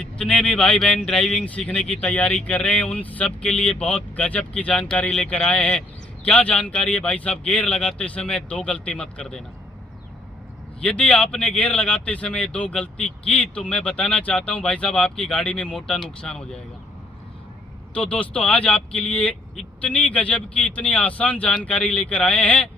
जितने भी भाई बहन ड्राइविंग सीखने की तैयारी कर रहे हैं उन सब के लिए बहुत गजब की जानकारी लेकर आए हैं। क्या जानकारी है भाई साहब? गियर लगाते समय दो गलती मत कर देना। यदि आपने गियर लगाते समय दो गलती की तो मैं बताना चाहता हूं भाई साहब, आपकी गाड़ी में मोटा नुकसान हो जाएगा। तो दोस्तों, आज आपके लिए इतनी गजब की, इतनी आसान जानकारी लेकर आए हैं।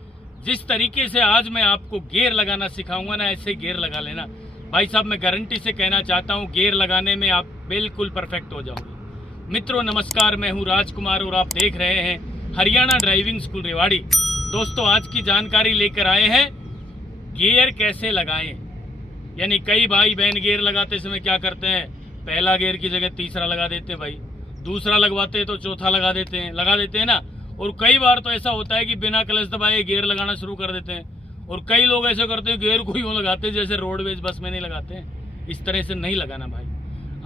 जिस तरीके से आज मैं आपको गियर लगाना सिखाऊंगा ना, ऐसे गियर लगा लेना भाई साहब। मैं गारंटी से कहना चाहता हूं, गियर लगाने में आप बिल्कुल परफेक्ट हो जाओगे। मित्रों नमस्कार, मैं हूं राजकुमार और आप देख रहे हैं हरियाणा ड्राइविंग स्कूल रेवाड़ी। दोस्तों, आज की जानकारी लेकर आए हैं गियर कैसे लगाएं। यानी कई भाई बहन गियर लगाते समय क्या करते हैं, पहला गियर की जगह तीसरा लगा देते हैं भाई, दूसरा लगवाते हैं तो चौथा लगा देते हैं ना। और कई बार तो ऐसा होता है कि बिना क्लच दबाए गियर लगाना शुरू कर देते हैं। और कई लोग ऐसे करते हैं, गियर को यूँ लगाते हैं जैसे रोडवेज बस में नहीं लगाते हैं। इस तरह से नहीं लगाना भाई।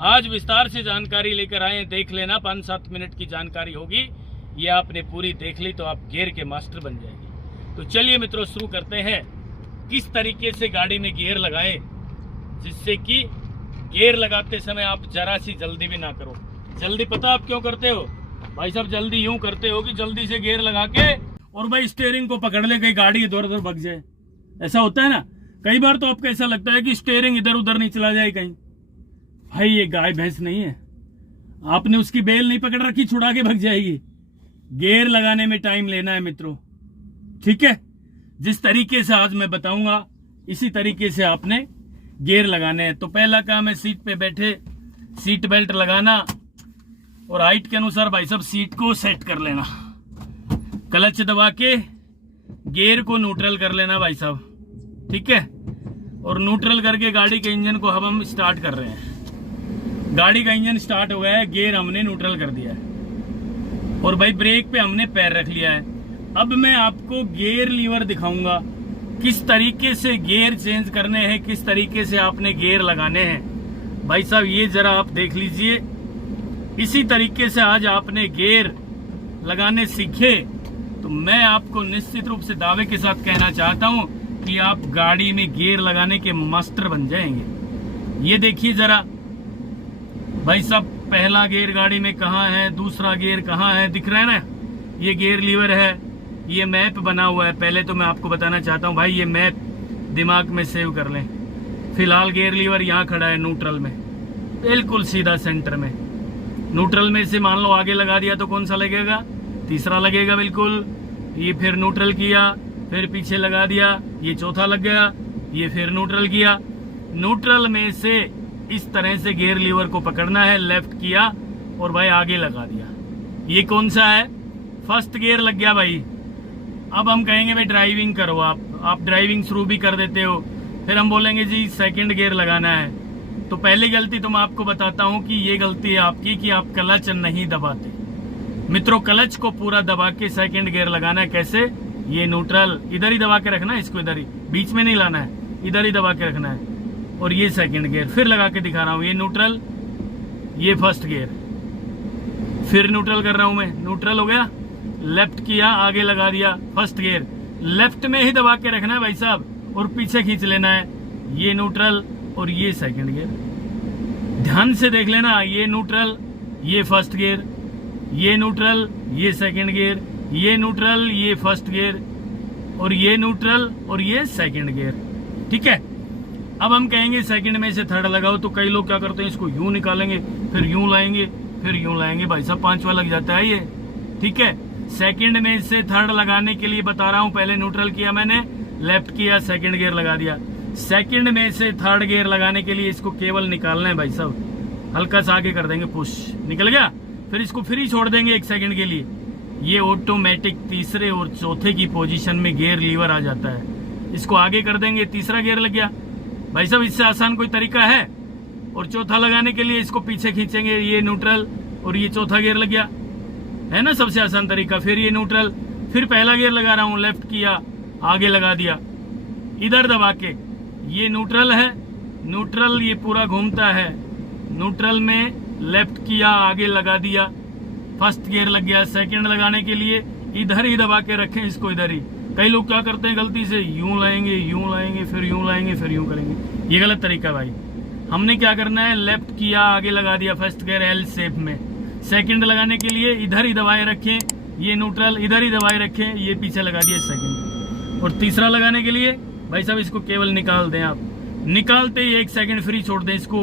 आज विस्तार से जानकारी लेकर आए हैं, देख लेना। 5-7 मिनट की जानकारी होगी, ये आपने पूरी देख ली तो आप गियर के मास्टर बन जाएंगे। तो चलिए मित्रों, शुरू करते हैं किस तरीके से गाड़ी में गियर लगाएं, जिससे कि गियर लगाते समय आप जरा सी जल्दी भी ना करो। जल्दी पता आप क्यों करते हो भाई साहब? जल्दी यूं करते हो कि जल्दी से गियर लगा के और भाई स्टीयरिंग को पकड़ ले, कहीं गाड़ी इधर उधर भग जाए। ऐसा होता है ना कई बार। तो आपको ऐसा लगता है कि स्टीयरिंग इधर उधर नहीं चला जाए कहीं। भाई ये गाय भैंस नहीं है, आपने उसकी बेल नहीं पकड़ रखी, छुड़ा के भग जाएगी। गियर लगाने में टाइम लेना है मित्रों, ठीक है? जिस तरीके से आज मैं बताऊंगा इसी तरीके से आपने गियर लगाने हैं। तो पहला काम है सीट पे बैठे सीट बेल्ट लगाना और हाइट के अनुसार भाई साहब सीट को सेट कर लेना। क्लच दबा के गियर को न्यूट्रल कर लेना भाई साहब, ठीक है? और न्यूट्रल करके गाड़ी के इंजन को हम स्टार्ट कर रहे हैं। गाड़ी का इंजन स्टार्ट हो गया है, गियर हमने न्यूट्रल कर दिया है और भाई ब्रेक पे हमने पैर रख लिया है। अब मैं आपको गियर लीवर दिखाऊंगा, किस तरीके से गियर चेंज करने हैं, किस तरीके से आपने गियर लगाने हैं। भाई साहब ये जरा आप देख लीजिए, इसी तरीके से आज आपने गियर लगाने सीखे तो मैं आपको निश्चित रूप से दावे के साथ कहना चाहता हूं कि आप गाड़ी में गियर लगाने के मास्टर बन जाएंगे। ये देखिए जरा भाई साहब, पहला गियर गाड़ी में कहाँ है, दूसरा गियर कहाँ है, दिख रहा है ना? ये गियर लीवर है, ये मैप बना हुआ है। पहले तो मैं आपको बताना चाहता हूँ भाई, ये मैप दिमाग में सेव कर लें। फिलहाल गियर लीवर यहाँ खड़ा है न्यूट्रल में, बिल्कुल सीधा सेंटर में। न्यूट्रल में से मान लो आगे लगा दिया तो कौन सा लगेगा? तीसरा लगेगा बिल्कुल। ये फिर न्यूट्रल किया, फिर पीछे लगा दिया, ये चौथा लग गया। ये फिर न्यूट्रल किया। न्यूट्रल में से इस तरह से गियर लीवर को पकड़ना है, लेफ्ट किया और भाई आगे लगा दिया। ये कौन सा है? फर्स्ट गियर लग गया भाई। अब हम कहेंगे भाई ड्राइविंग करो, आप ड्राइविंग शुरू भी कर देते हो, फिर हम बोलेंगे जी सेकंड गियर लगाना है। तो पहली गलती तो मैं आपको बताता हूं कि ये गलती है आपकी कि आप क्लच नहीं दबाते। मित्रों, क्लच को पूरा दबा के सेकंड गियर लगाना है। कैसे? ये न्यूट्रल इधर ही दबा के रखना है, इसको इधर ही, बीच में नहीं लाना है, इधर ही दबा के रखना है। और ये सेकंड गियर फिर लगा के दिखा रहा हूं, ये न्यूट्रल, ये फर्स्ट गियर, फिर न्यूट्रल कर रहा हूं मैं। न्यूट्रल हो गया, लेफ्ट किया, आगे लगा दिया, फर्स्ट गियर। लेफ्ट में ही दबा के रखना है भाई साहब और पीछे खींच लेना है। ये न्यूट्रल और ये सेकंड गियर, ध्यान से देख लेना। ये न्यूट्रल, ये फर्स्ट गियर, ये न्यूट्रल, ये सेकंड गियर, ये न्यूट्रल, ये फर्स्ट गियर और ये न्यूट्रल और ये सेकंड गियर, ठीक है? अब हम कहेंगे सेकंड में से थर्ड लगाओ, तो कई लोग क्या करते हैं, इसको यूं निकालेंगे, फिर यूं लाएंगे, फिर यूं लाएंगे। भाई साहब पांचवा लग जाता है ये, ठीक है? सेकंड में से थर्ड लगाने के लिए बता रहा हूं, पहले न्यूट्रल किया मैंने, लेफ्ट किया, सेकंड गियर लगा दिया। सेकंड में से थर्ड गियर लगाने के लिए इसको केवल निकालना है भाई साहब, हल्का सा आगे कर देंगे, पुश, निकल गया। फिर इसको फ्री छोड़ देंगे 1 सेकंड के लिए। ये ऑटोमेटिक तीसरे और चौथे की पोजीशन में गियर लीवर आ जाता है। इसको आगे कर देंगे, तीसरा गियर लग गया। भाई साहब इससे आसान कोई तरीका है? और चौथा लगाने के लिए इसको पीछे खींचेंगे, ये न्यूट्रल और ये चौथा गियर लग गया, है ना? सबसे आसान तरीका। फिर ये न्यूट्रल, फिर पहला गियर लगा रहा हूं, लेफ्ट किया, आगे लगा दिया, इधर दबा के। ये न्यूट्रल है, न्यूट्रल ये पूरा घूमता है, न्यूट्रल में लेफ्ट किया, आगे लगा दिया, फर्स्ट गियर लग गया। सेकंड लगाने के लिए इधर ही दबा के रखें इसको, इधर ही। कई लोग क्या करते हैं गलती से, यूं लाएंगे, फिर यूं लाएंगे, फिर यूं करेंगे। ये गलत तरीका भाई। हमने क्या करना है, लेफ्ट किया, आगे लगा दिया फर्स्ट गियर एल शेप में। सेकंड लगाने के लिए इधर ही दबाए रखें, ये न्यूट्रल इधर ही दबाए रखें, ये पीछे लगा दिया सेकंड। और तीसरा लगाने के लिए भाई साहब इसको केवल निकाल दें आप, निकालते ही 1 सेकंड फ्री छोड़ दें इसको,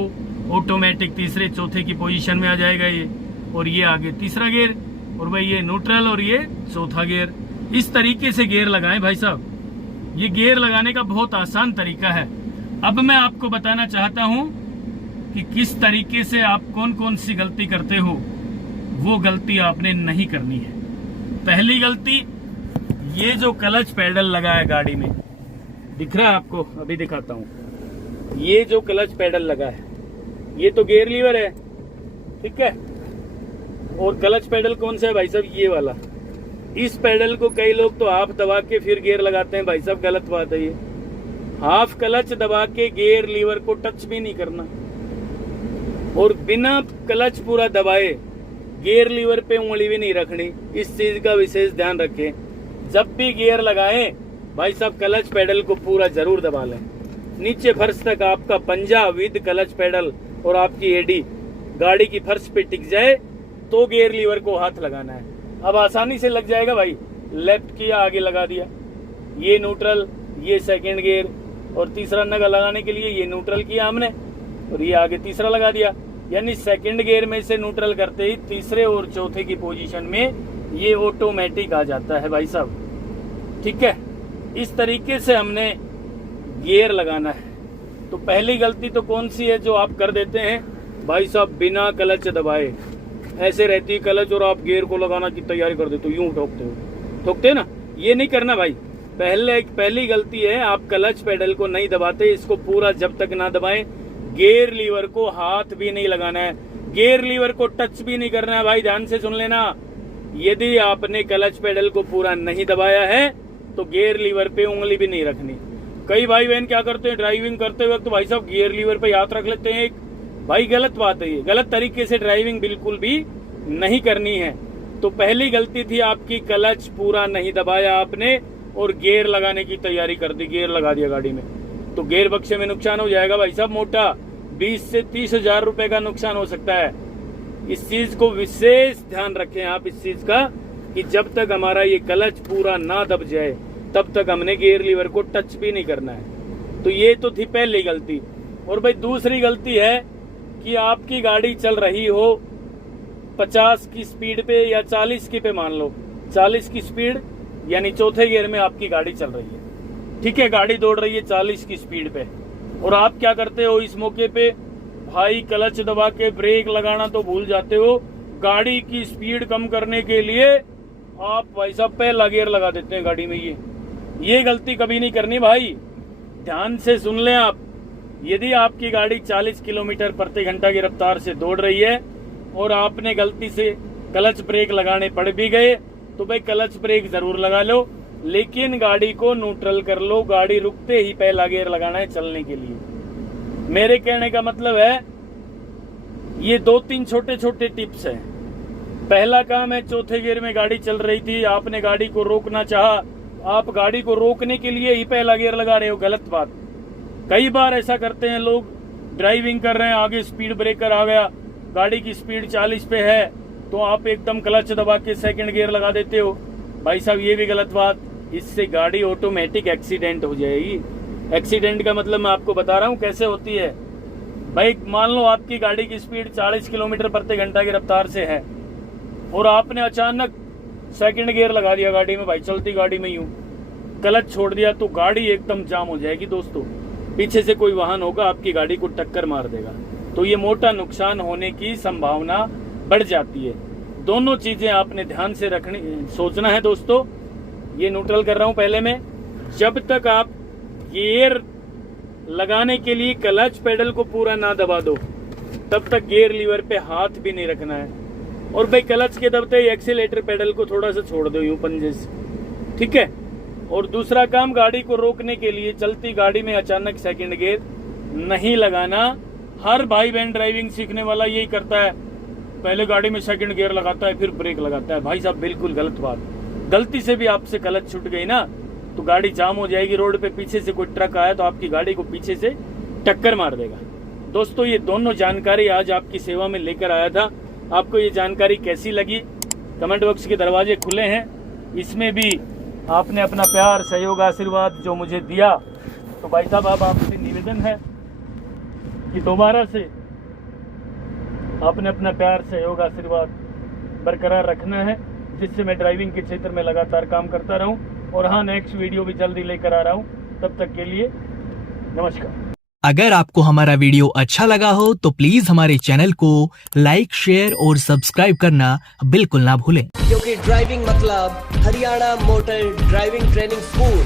ऑटोमेटिक तीसरे चौथे की पोजीशन में आ जाएगा ये। और ये आगे तीसरा गियर, और भाई ये न्यूट्रल और ये चौथा गियर। इस तरीके से गियर लगाएं भाई साहब। ये गियर लगाने का बहुत आसान तरीका है। अब मैं आपको बताना चाहता हूं कि किस तरीके से आप कौन कौन सी गलती करते हो, वो गलती आपने नहीं करनी है। पहली गलती, ये जो क्लच पेडल लगा है गाड़ी में, दिख रहा है आपको, अभी दिखाता हूं। ये जो क्लच पेडल लगा है, ये तो गियर लीवर है, ठीक है। और क्लच पेडल कौन सा है भाई साहब, ये वाला। इस पेडल को कई लोग तो हाफ दबा के फिर गियर लगाते हैं, भाई साहब गलत बात है ये। हाफ क्लच दबा के गियर लीवर को टच भी नहीं करना, और बिना क्लच पूरा दबाए गियर लीवर पे उंगली भी नहीं रखनी। इस चीज का विशेष ध्यान रखें। जब भी गियर लगाएं भाई साहब क्लच पेडल को पूरा जरूर दबा लें। नीचे फर्श तक आपका पंजा विद क्लच पेडल और आपकी एडी गाड़ी की फर्श पे टिक जाए तो गियर लीवर को हाथ लगाना है। अब आसानी से लग जाएगा भाई। लेफ्ट किया, आगे लगा दिया, ये न्यूट्रल, ये सेकंड गियर, और तीसरा नग लगाने के लिए ये न्यूट्रल किया हमने, और ये आगे तीसरा लगा दिया। यानी सेकंड गियर में से न्यूट्रल करते ही तीसरे और चौथे की पोजीशन में ये ऑटोमेटिक आ जाता है भाई साहब, ठीक है। इस तरीके से हमने गियर लगाना है। तो पहली गलती तो कौन सी है जो आप कर देते हैं भाई साहब, बिना क्लच दबाए। ऐसे रहती है क्लच और आप गियर को लगाना की तैयारी कर देते हो, यूं ठोकते हो ना, ये नहीं करना भाई। पहली गलती है, आप क्लच पेडल को नहीं दबाते, इसको पूरा जब तक ना दबाएं, गियर लीवर को हाथ भी नहीं लगाना है, गियर लीवर को टच भी नहीं करना है भाई। ध्यान से सुन लेना, यदि आपने क्लच पेडल को पूरा नहीं दबाया है तो गियर लीवर पे उंगली भी नहीं रखनी। कई भाई बहन क्या करते हैं, ड्राइविंग करते वक्त तो भाई साहब गियर लीवर पे हाथ रख लेते हैं। भाई गलत बात है ये, गलत तरीके से ड्राइविंग बिल्कुल भी नहीं करनी है। तो पहली गलती थी आपकी, क्लच पूरा नहीं दबाया आपने और गियर लगाने की तैयारी कर दी, गियर लगा दिया गाड़ी में, तो गियर बक्से में नुकसान हो जाएगा भाई साहब मोटा, 20 से 30 हजार रुपए का नुकसान हो सकता है। इस चीज को विशेष ध्यान रखें आप, इस चीज का कि जब तक हमारा ये क्लच पूरा ना दब जाए तब तक हमने गियर लीवर को टच भी नहीं करना है। तो ये तो थी पहली गलती। और भाई दूसरी गलती है कि आपकी गाड़ी चल रही हो 50 की स्पीड पे या 40 की पे, मान लो 40 की स्पीड, यानी चौथे गियर में आपकी गाड़ी चल रही है, ठीक है, गाड़ी दौड़ रही है 40 की स्पीड पे, और आप क्या करते हो इस मौके पे भाई, क्लच दबा के ब्रेक लगाना तो भूल जाते हो। गाड़ी की स्पीड कम करने के लिए आप भाई साहब पहला गियर लगा देते हैं गाड़ी में। ये गलती कभी नहीं करनी भाई, ध्यान से सुन लें आप। यदि आपकी गाड़ी 40 किलोमीटर प्रति घंटा की रफ्तार से दौड़ रही है और आपने गलती से क्लच ब्रेक लगाने पड़ भी गए तो भाई क्लच ब्रेक जरूर लगा लो, लेकिन गाड़ी को न्यूट्रल कर लो। गाड़ी रुकते ही पहला गियर लगाना है चलने के लिए। मेरे कहने का मतलब है ये 2-3 छोटे छोटे टिप्स हैं। पहला काम है, चौथे गियर में गाड़ी चल रही थी, आपने गाड़ी को रोकना चाहा, आप गाड़ी को रोकने के लिए ही पहला गियर लगा रहे हो, गलत बात। कई बार ऐसा करते हैं लोग, ड्राइविंग कर रहे हैं, आगे स्पीड ब्रेकर आ गया, गाड़ी की स्पीड 40 पे है तो आप एकदम क्लच दबा के सेकंड गियर लगा देते हो। भाई साहब ये भी गलत बात, इससे गाड़ी ऑटोमेटिक एक्सीडेंट हो जाएगी। एक्सीडेंट का मतलब मैं आपको बता रहा हूँ कैसे होती है। भाई मान लो आपकी गाड़ी की स्पीड 40 किलोमीटर प्रति घंटा की रफ्तार से है और आपने अचानक सेकंड गियर लगा दिया गाड़ी में, भाई चलती गाड़ी में यूं क्लच छोड़ दिया तो गाड़ी एकदम जाम हो जाएगी दोस्तों। पीछे से कोई वाहन होगा आपकी गाड़ी को टक्कर मार देगा, तो ये मोटा नुकसान होने की संभावना बढ़ जाती है। दोनों चीजें आपने ध्यान से रखनी, सोचना है दोस्तों। ये न्यूट्रल कर रहा हूं पहले मैं, जब तक आप गियर लगाने के लिए क्लच पेडल को पूरा ना दबा दो तब तक गियर लीवर पे हाथ भी नहीं रखना है। और भाई क्लच के दबते ही एक्सीलेटर पेडल को थोड़ा सा छोड़ दो यूं पंजे से, ठीक है। और दूसरा काम, गाड़ी को रोकने के लिए चलती गाड़ी में अचानक सेकंड गियर नहीं लगाना। हर भाई बहन ड्राइविंग सीखने वाला यही करता है, पहले गाड़ी में सेकंड गियर लगाता है फिर ब्रेक लगाता है। भाई साहब बिल्कुल गलत बात। गलती से भी आपसे क्लच छूट गई ना तो गाड़ी जाम हो जाएगी रोड पे। पीछे से कोई ट्रक आया तो आपकी गाड़ी को पीछे से टक्कर मार देगा। दोस्तों ये दोनों जानकारी आज आपकी सेवा में लेकर आया था। आपको ये जानकारी कैसी लगी? कमेंट बॉक्स के दरवाजे खुले हैं। इसमें भी आपने अपना प्यार, सहयोग, आशीर्वाद जो मुझे दिया, तो भाई साहब अब आपसे निवेदन है कि दोबारा से आपने अपना प्यार, सहयोग, आशीर्वाद बरकरार रखना है, जिससे मैं ड्राइविंग के क्षेत्र में लगातार काम करता रहूं। और हाँ, नेक्स्ट वीडियो भी जल्दी लेकर आ रहा हूं। तब तक के लिए नमस्कार। अगर आपको हमारा वीडियो अच्छा लगा हो तो प्लीज हमारे चैनल को लाइक, शेयर और सब्सक्राइब करना बिल्कुल ना भूलें, क्योंकि ड्राइविंग मतलब Haryana motor driving training school.